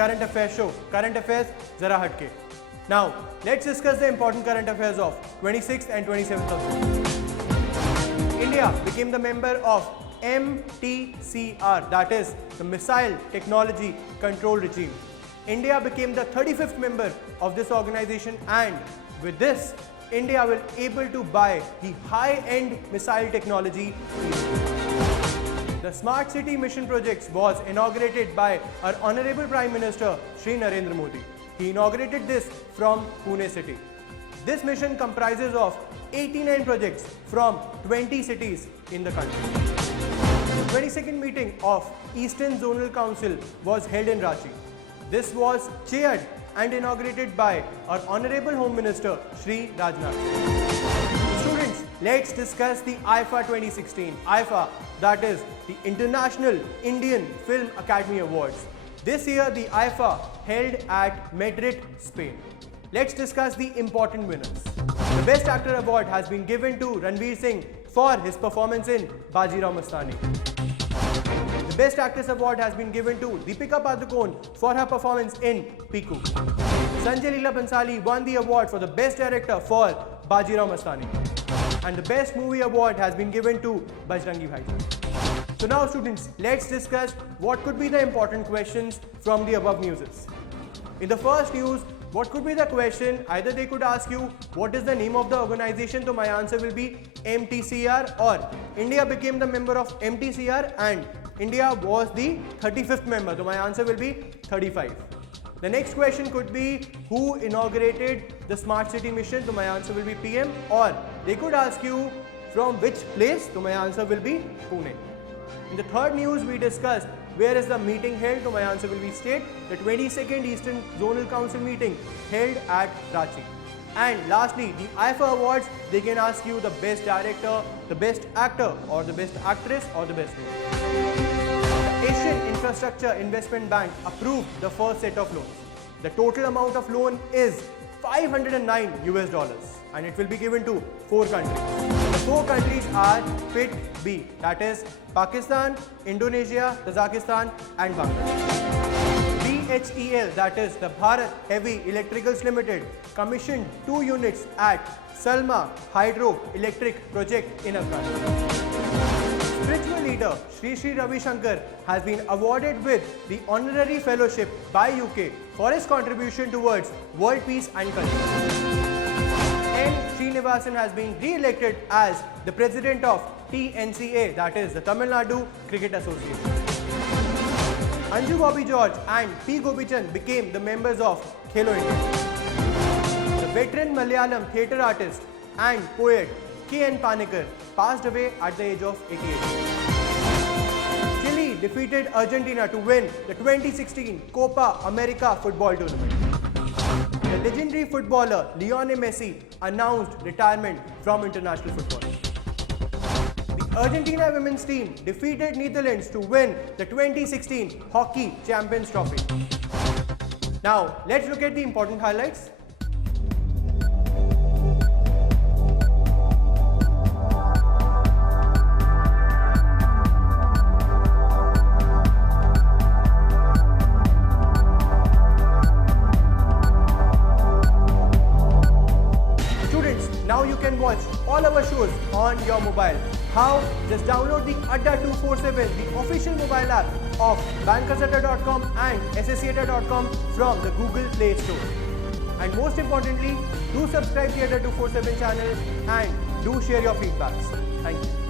current affairs show, Current Affairs Zara Hatke. Now, let's discuss the important current affairs of 26th and 27th of June. India became the member of MTCR, that is the Missile Technology Control Regime. India became the 35th member of this organization, and with this, India will able to buy the high-end missile technology. The Smart City Mission Projects was inaugurated by our Honorable Prime Minister Shri Narendra Modi. He inaugurated this from Pune city. This mission comprises of 89 projects from 20 cities in the country. The 22nd meeting of Eastern Zonal Council was held in Ranchi. This was chaired and inaugurated by our Honorable Home Minister Shri Rajnath. Students, let's discuss the IFA 2016. IFA, that is the International Indian Film Academy Awards. This year the IFA held at Madrid, Spain. Let's discuss the important winners. The Best Actor Award has been given to Ranveer Singh for his performance in Bajirao Mastani. The Best Actress Award has been given to Deepika Padukone for her performance in Piku. Sanjay Leela Bhansali won the award for the Best Director for Bajirao Mastani. And the Best Movie Award has been given to Bajrangi Bhaijaan. So now students, let's discuss what could be the important questions from the above newses. In the first news, what could be the question? Either they could ask you, what is the name of the organization? So my answer will be MTCR, or India became the member of MTCR and India was the 35th member. So my answer will be 35. The next question could be, who inaugurated the Smart City Mission? So my answer will be PM, or they could ask you from which place? So my answer will be Pune. In the third news, we discussed where is the meeting held? So my answer will be state, the 22nd Eastern Zonal Council meeting held at Ranchi. And lastly, the IFA Awards, they can ask you the Best Director, the Best Actor, or the Best Actress, or the Best Movie. The Asian Infrastructure Investment Bank approved the first set of loans. The total amount of loan is $509 and it will be given to 4 countries. The 4 countries are PIT B, that is Pakistan, Indonesia, Kazakhstan and Bangladesh. BHEL, that is the Bharat Heavy Electricals Limited, commissioned 2 units at Salma Hydro Electric Project in Afghanistan. Spiritual leader Sri Sri Ravi Shankar has been awarded with the Honorary Fellowship by UK for his contribution towards world peace and culture. N. Srinivasan has been re-elected as the president of TNCA, that is the Tamil Nadu Cricket Association. Anju Bobby George and P. Gopichand became the members of Khelo India. The veteran Malayalam theatre artist and poet K.N. Panikkar passed away at the age of 88. Chile defeated Argentina to win the 2016 Copa America football tournament. The legendary footballer Lionel Messi announced retirement from international football. The Argentina women's team defeated Netherlands to win the 2016 Hockey Champions Trophy. Now, let's look at the important highlights. Now you can watch all our shows on your mobile. How? Just download the Adda 247, the official mobile app of bankersadda.com and sscadda.com from the Google Play Store. And most importantly, do subscribe to the Adda 247 channel and do share your feedbacks. Thank you.